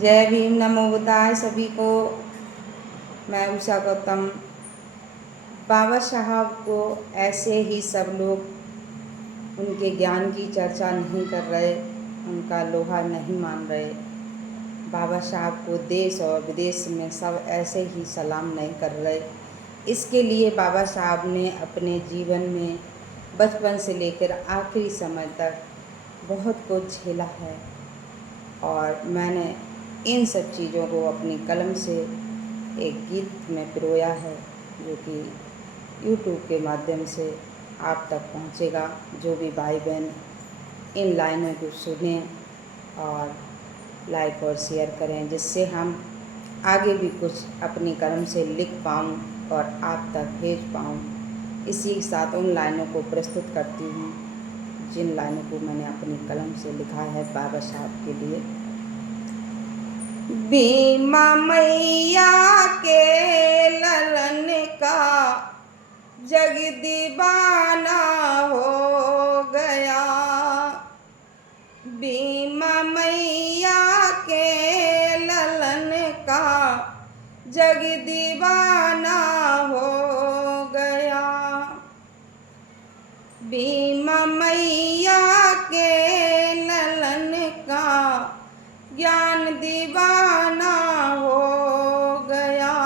जय भीम, नमो बुद्धाय सभी को। मैं उषा गौतम। बाबा साहब को ऐसे ही सब लोग उनके ज्ञान की चर्चा नहीं कर रहे, उनका लोहा नहीं मान रहे। बाबा साहब को देश और विदेश में सब ऐसे ही सलाम नहीं कर रहे। इसके लिए बाबा साहब ने अपने जीवन में बचपन से लेकर आखिरी समय तक बहुत कुछ झेला है और मैंने इन सब चीज़ों को अपनी कलम से एक गीत में पिरोया है, जो कि यूट्यूब के माध्यम से आप तक पहुंचेगा। जो भी भाई बहन इन लाइनों को सुने और लाइक और शेयर करें, जिससे हम आगे भी कुछ अपनी कलम से लिख पाऊँ और आप तक भेज पाऊँ। इसी के साथ उन लाइनों को प्रस्तुत करती हूँ जिन लाइनों को मैंने अपनी कलम से लिखा है बाबा साहब के लिए। बीमा मैया के ललन का जग दीवाना हो गया। बीमा मैया के ललन का जग दीवाना हो गया। बीमा मैया के ललन का ज्ञान दीवाना हो गया।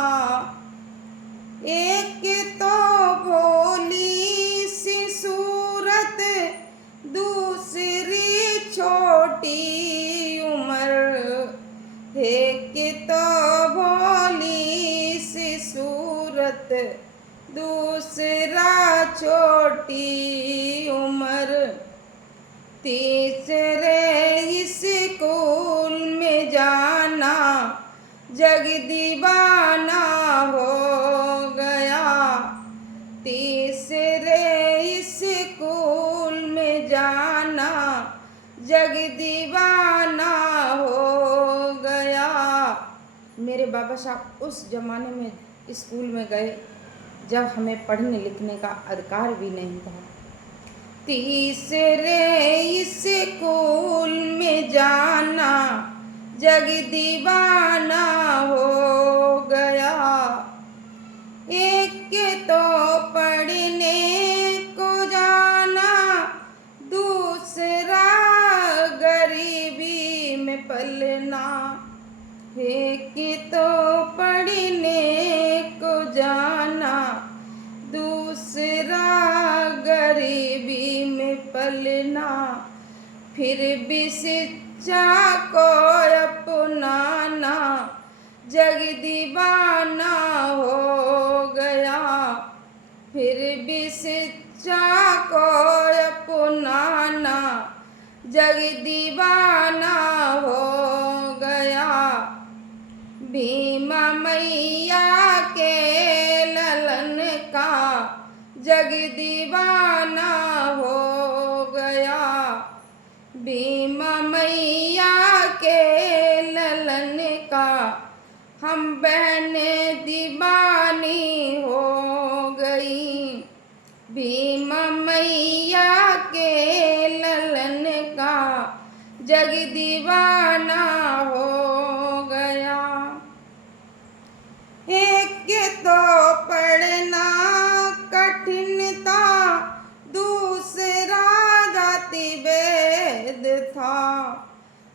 एक तो भोली सी सूरत, दूसरी छोटी उम्र। एक तो भोली सी सूरत, दूसरा छोटी उम्र। तीसरे स्कूल में जाना जग दीवाना हो गया। तीसरे स्कूल में जाना जग दीवाना हो गया। मेरे बाबा साहब उस ज़माने में स्कूल में गए जब हमें पढ़ने लिखने का अधिकार भी नहीं था। तीसरे स्कूल में जाना जग दीवाना हो गया। एक तो पढ़ने को जाना, दूसरा गरीबी में पलना। एक तो पढ़ने को जाना, दूसरा गरीबी में पलना। फिर भी शिक्षा को अपनाना जग दीवाना हो गया। फिर भी शिक्षा को अपनाना जग दीवाना हो गया। बीमा मैया के ललन का जग दीवाना हो गया। बीमा मैया के ललन का हम बहनें दीवानी हो गई। बीमा मैया के ललन का जग दीवाना हो गया। एक तो पढ़ना कठिन था, दूसरा जाति भेद था।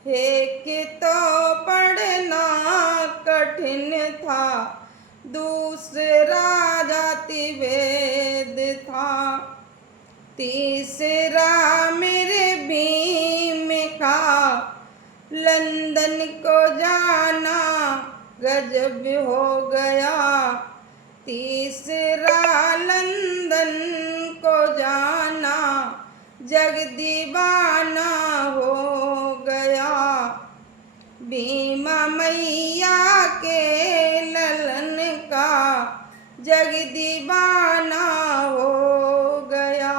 एक तो पढ़ना कठिन था, दूसरा जाति भेद था। तीसरा मेरे भीम का लंदन को जाना गजब हो गया। तीसरा लंदन को जाना जग दीवाना हो गया। बीमा मैया के ललन का जग दीवाना हो गया।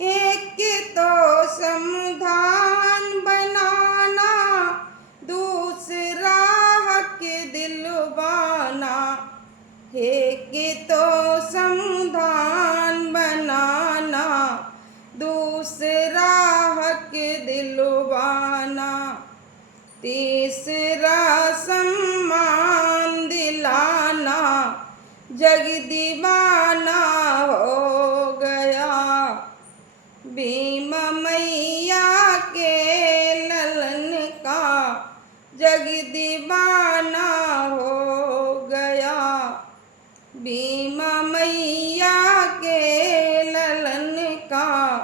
एक तो समाधान बनाना, दूसरा हक दिलवाना। एक तो समाधान बनाना, दूसरा हक दिलवाना। तीसरा सम्मान दिलाना जग दीवाना हो गया। भीम मैया के ललन का जग दीवाना हो गया। भीम मैया के ललन का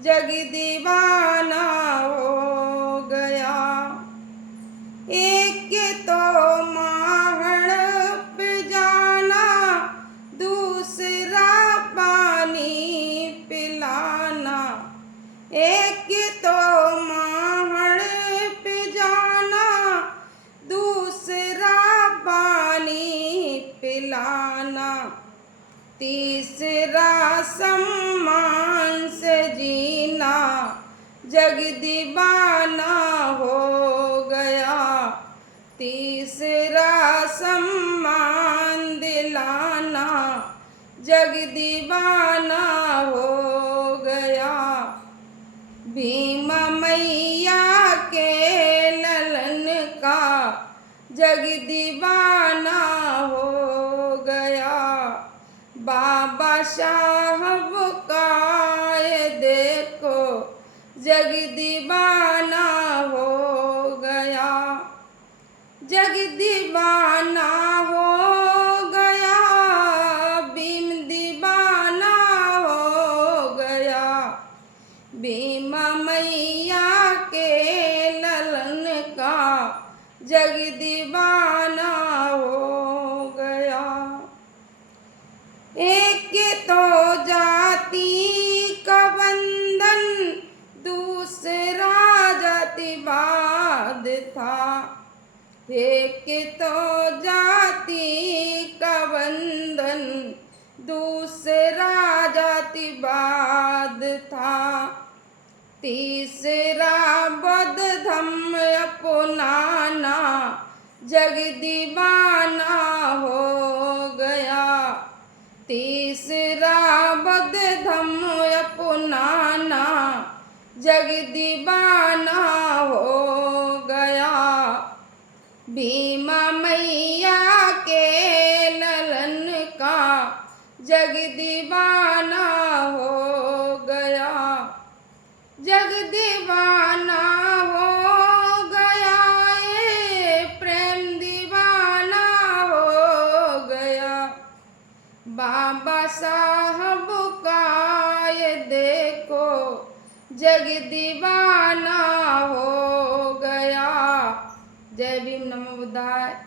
जग दीवाना हो गया। एक तो माहण पे जाना, दूसरा पानी पिलाना। एक तो माहण पे जाना, दूसरा पानी पिलाना। तीसरा सम्मान से जीना जग दीवाना हो गया। तीसरा सम्मान दिलाना जग दीवाना हो गया। भीम मैया के ललन का जग दीवाना हो गया। बाबा साहब का ये देखो जग दीवाना हो गया। जग दीवाना हो गया, भीम दीवाना हो गया। भीम मैया के ललन का जग दीवाना हो गया। एक तो जाति का बंधन, दूसरा जातिवाद था। एक तो जाति का बंधन, दूसरा जातिवाद था। तीसरा बौद्ध धर्म अपनाना जग दीवाना हो गया। तीसरा बौद्ध धर्म अपनाना जग दीवाना हो गया। भीम मैया के ललन का जग दीवाना हो गया। जग दीवाना हो गया, ये प्रेम दीवाना हो गया। बाबा साहब का ये देखो जग दीवाना हो गया। जय भीम, नमो बुद्धाय।